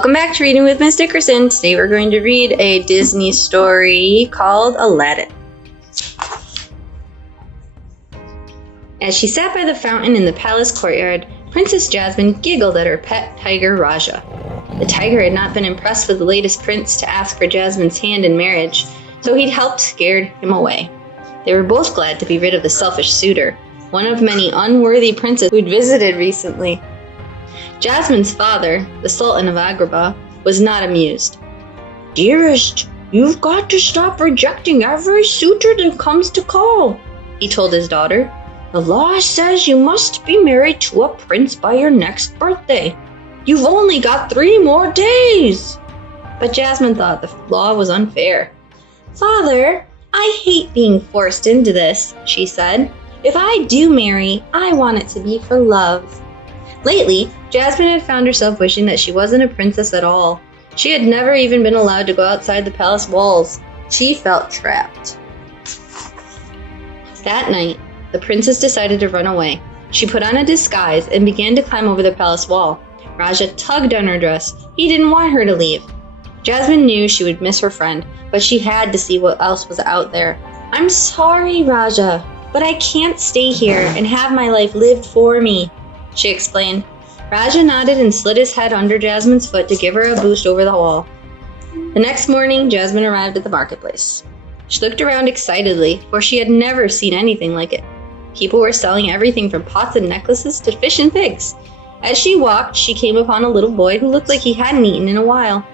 Welcome back to Reading with Miss Dickerson. Today we're going to read a Disney story called Aladdin. As she sat by the fountain in the palace courtyard, Princess Jasmine giggled at her pet tiger Raja. The tiger had not been impressed with the latest prince to ask for Jasmine's hand in marriage, so he'd helped scare him away. They were both glad to be rid of the selfish suitor, one of many unworthy princes who'd visited recently. Jasmine's father, the Sultan of Agrabah, was not amused. "Dearest, you've got to stop rejecting every suitor that comes to call," he told his daughter. "The law says you must be married to a prince by your next birthday. You've only got 3 more days." But Jasmine thought the law was unfair. "Father, I hate being forced into this," she said. "If I do marry, I want it to be for love." Lately, Jasmine had found herself wishing that she wasn't a princess at all. She had never even been allowed to go outside the palace walls. She felt trapped. That night, the princess decided to run away. She put on a disguise and began to climb over the palace wall. Raja tugged on her dress. He didn't want her to leave. Jasmine knew she would miss her friend, but she had to see what else was out there. "I'm sorry, Raja, but I can't stay here and have my life lived for me," she explained. Raja nodded and slid his head under Jasmine's foot to give her a boost over the wall. The next morning, Jasmine arrived at the marketplace. She looked around excitedly, for she had never seen anything like it. People were selling everything from pots and necklaces to fish and figs. As she walked, she came upon a little boy who looked like he hadn't eaten in a while.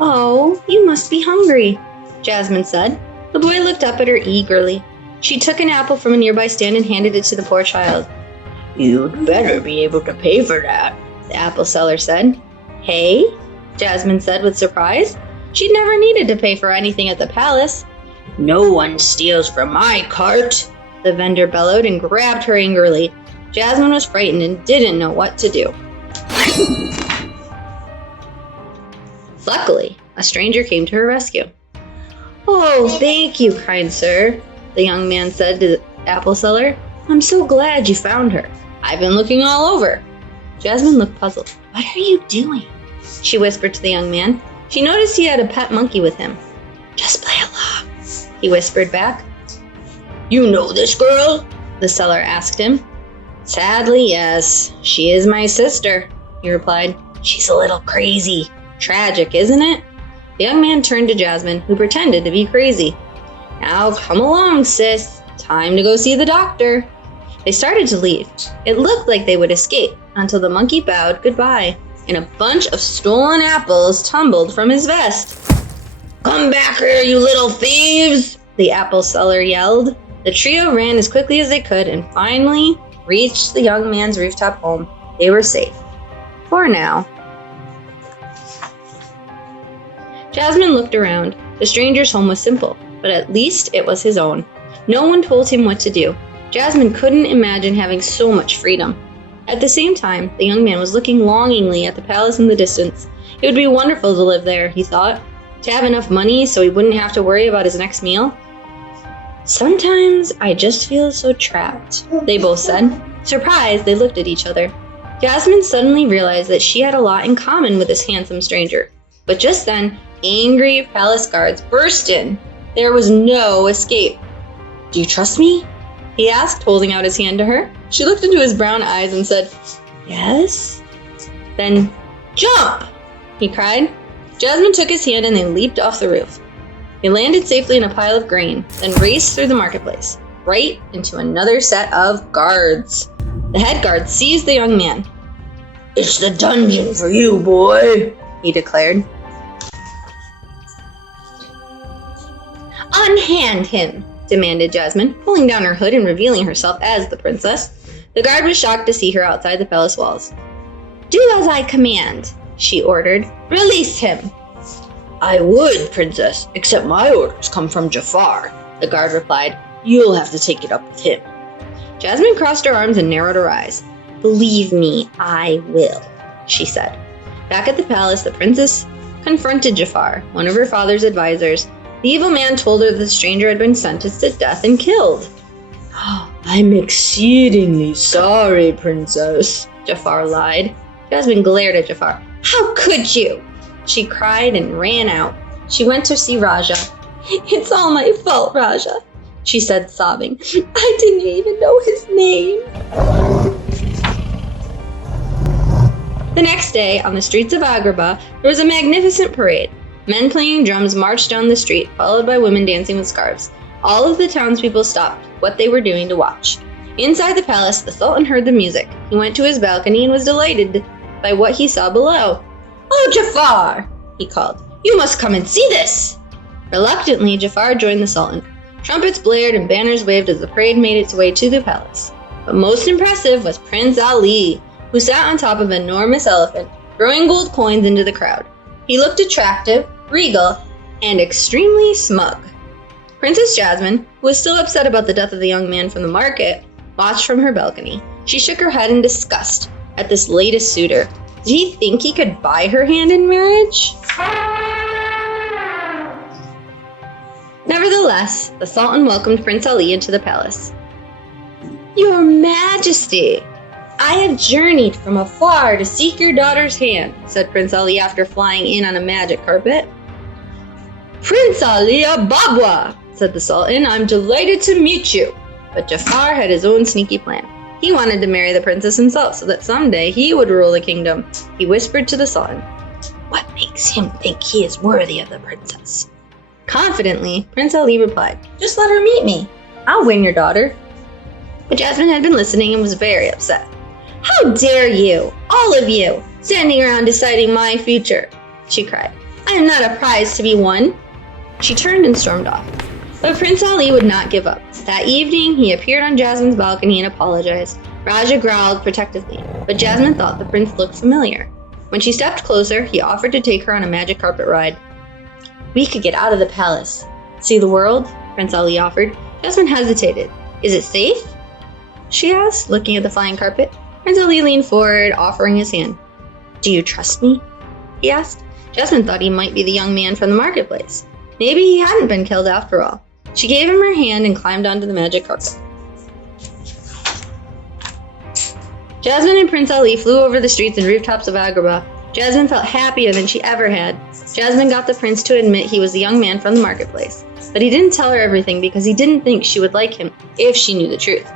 "Oh, you must be hungry," Jasmine said. The boy looked up at her eagerly. She took an apple from a nearby stand and handed it to the poor child. "You'd better be able to pay for that," the apple seller said. "Hey?" Jasmine said with surprise. She'd never needed to pay for anything at the palace. "No one steals from my cart," the vendor bellowed and grabbed her angrily. Jasmine was frightened and didn't know what to do. Luckily, a stranger came to her rescue. "Oh, thank you, kind sir," the young man said to the apple seller. "I'm so glad you found her. I've been looking all over." Jasmine looked puzzled. "What are you doing?" she whispered to the young man. She noticed he had a pet monkey with him. "Just play along," he whispered back. "You know this girl?" the seller asked him. "Sadly, yes. She is my sister," he replied. "She's a little crazy. Tragic, isn't it?" The young man turned to Jasmine, who pretended to be crazy. "Now come along, sis. Time to go see the doctor." They started to leave. It looked like they would escape until the monkey bowed goodbye, and a bunch of stolen apples tumbled from his vest. "Come back here, you little thieves!" the apple seller yelled. The trio ran as quickly as they could and finally reached the young man's rooftop home. They were safe. For now. Jasmine looked around. The stranger's home was simple, but at least it was his own. No one told him what to do. Jasmine couldn't imagine having so much freedom. At the same time, the young man was looking longingly at the palace in the distance. It would be wonderful to live there, he thought, to have enough money so he wouldn't have to worry about his next meal. "Sometimes I just feel so trapped," they both said. Surprised, they looked at each other. Jasmine suddenly realized that she had a lot in common with this handsome stranger. But just then, angry palace guards burst in. There was no escape. "Do you trust me?" he asked, holding out his hand to her. She looked into his brown eyes and said, "Yes." "Then jump!" he cried. Jasmine took his hand and they leaped off the roof. They landed safely in a pile of grain, then raced through the marketplace, right into another set of guards. The head guard seized the young man. "It's the dungeon for you, boy," he declared. "Unhand him," demanded Jasmine, pulling down her hood and revealing herself as the princess. The guard was shocked to see her outside the palace walls. "Do as I command," she ordered. "Release him." "I would, princess, except my orders come from Jafar," the guard replied. "You'll have to take it up with him." Jasmine crossed her arms and narrowed her eyes. "Believe me, I will," she said. Back at the palace, the princess confronted Jafar, one of her father's advisors. The evil man told her that the stranger had been sentenced to death and killed. "I'm exceedingly sorry, princess," Jafar lied. Jasmine glared at Jafar. "How could you? She cried and ran out. She went to see Raja. "It's all my fault, Raja," she said, sobbing. "I didn't even know his name." The next day, on the streets of Agrabah, there was a magnificent parade. Men playing drums marched down the street, followed by women dancing with scarves. All of the townspeople stopped what they were doing to watch. Inside the palace, the Sultan heard the music. He went to his balcony and was delighted by what he saw below. "Oh, Jafar!" he called. "You must come and see this!" Reluctantly, Jafar joined the Sultan. Trumpets blared and banners waved as the parade made its way to the palace. But most impressive was Prince Ali, who sat on top of an enormous elephant, throwing gold coins into the crowd. He looked attractive, regal, and extremely smug. Princess Jasmine, who was still upset about the death of the young man from the market, watched from her balcony. She shook her head in disgust at this latest suitor. Did he think he could buy her hand in marriage? Nevertheless, the Sultan welcomed Prince Ali into the palace. "Your Majesty, I have journeyed from afar to seek your daughter's hand," said Prince Ali after flying in on a magic carpet. "Prince Ali Ababwa," said the Sultan, "I'm delighted to meet you." But Jafar had his own sneaky plan. He wanted to marry the princess himself so that someday he would rule the kingdom. He whispered to the Sultan, "What makes him think he is worthy of the princess?" Confidently, Prince Ali replied, "Just let her meet me. I'll win your daughter." But Jasmine had been listening and was very upset. "How dare you, all of you, standing around deciding my future?" she cried. "I am not a prize to be won." She turned and stormed off. But Prince Ali would not give up. That evening, he appeared on Jasmine's balcony and apologized. Raja growled protectively, but Jasmine thought the prince looked familiar. When she stepped closer, he offered to take her on a magic carpet ride. "We could get out of the palace. See the world?" Prince Ali offered. Jasmine hesitated. "Is it safe?" she asked, looking at the flying carpet. Prince Ali leaned forward, offering his hand. "Do you trust me?" he asked. Jasmine thought he might be the young man from the marketplace. Maybe he hadn't been killed after all. She gave him her hand and climbed onto the magic carpet. Jasmine and Prince Ali flew over the streets and rooftops of Agrabah. Jasmine felt happier than she ever had. Jasmine got the prince to admit he was the young man from the marketplace. But he didn't tell her everything because he didn't think she would like him if she knew the truth.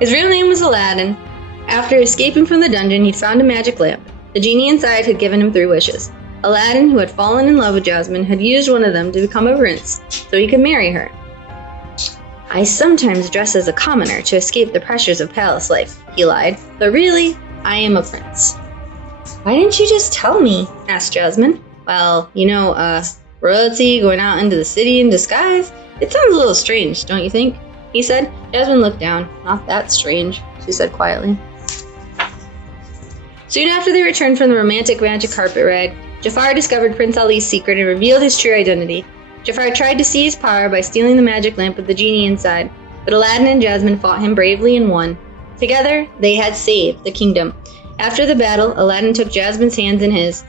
His real name was Aladdin. After escaping from the dungeon, he'd found a magic lamp. The genie inside had given him 3 wishes. Aladdin, who had fallen in love with Jasmine, had used one of them to become a prince so he could marry her. "I sometimes dress as a commoner to escape the pressures of palace life," he lied, "but really, I am a prince." "Why didn't you just tell me?" asked Jasmine. "Well, royalty going out into the city in disguise? It sounds a little strange, don't you think?" he said. Jasmine looked down. "Not that strange," she said quietly. Soon after they returned from the romantic magic carpet ride, Jafar discovered Prince Ali's secret and revealed his true identity. Jafar tried to seize power by stealing the magic lamp with the genie inside, but Aladdin and Jasmine fought him bravely and won. Together, they had saved the kingdom. After the battle, Aladdin took Jasmine's hands in his.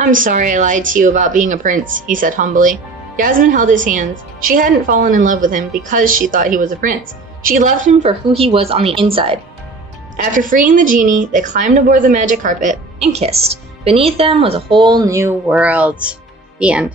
"I'm sorry I lied to you about being a prince," he said humbly. Jasmine held his hands. She hadn't fallen in love with him because she thought he was a prince. She loved him for who he was on the inside. After freeing the genie, they climbed aboard the magic carpet and kissed. Beneath them was a whole new world. The end.